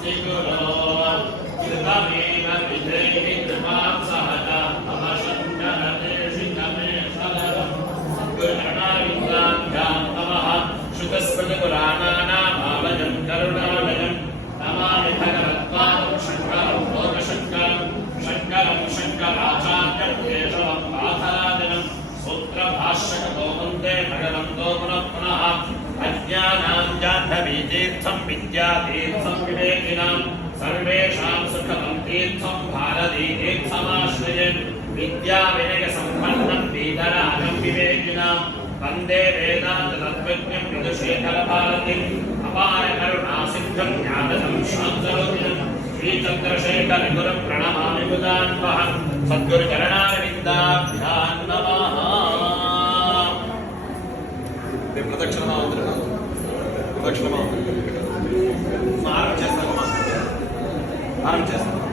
नमस्ते गुरो कृतमेव विधेहि कृपां सहजा मम शङ्करदेशिकमे सदरं गुरुणायुक्ताभ्यां नमः श्रुतस्मृतपुराणानामालयं करुणालयं नमामि भगवत्पादं शङ्करं लोकशङ्करं शङ्करं शङ्कराचार्यं केशवं पाथराजनं सूत्रभाष्यकृतो वन्दे भगवन्तो पुनः पुनः अज्ञानां जाह्नवीतीर्थं विद्यातीर्थं विवेकिनां सर्वेषां सुखदं तीर्थं भारतीतीर्थमाश्रये विद्याविनयसम्पन्नं वीतरागं विवेकिनां वन्दे वेदान्ततत्त्वज्ञं विदुषेखरभारतीम् अपारकरुणासिद्धं ज्ञानदं शान्तरूपिणं श्रीचन्द्रशेखरगुरुं प्रणमामि मुदान्वहं सद्गुरुचरणारविन्दाभ्यां नमः। ప్రదక్షిణమా ప్రదక్షిణమా ఆరం చేస్తామా ఆరం చేస్తాం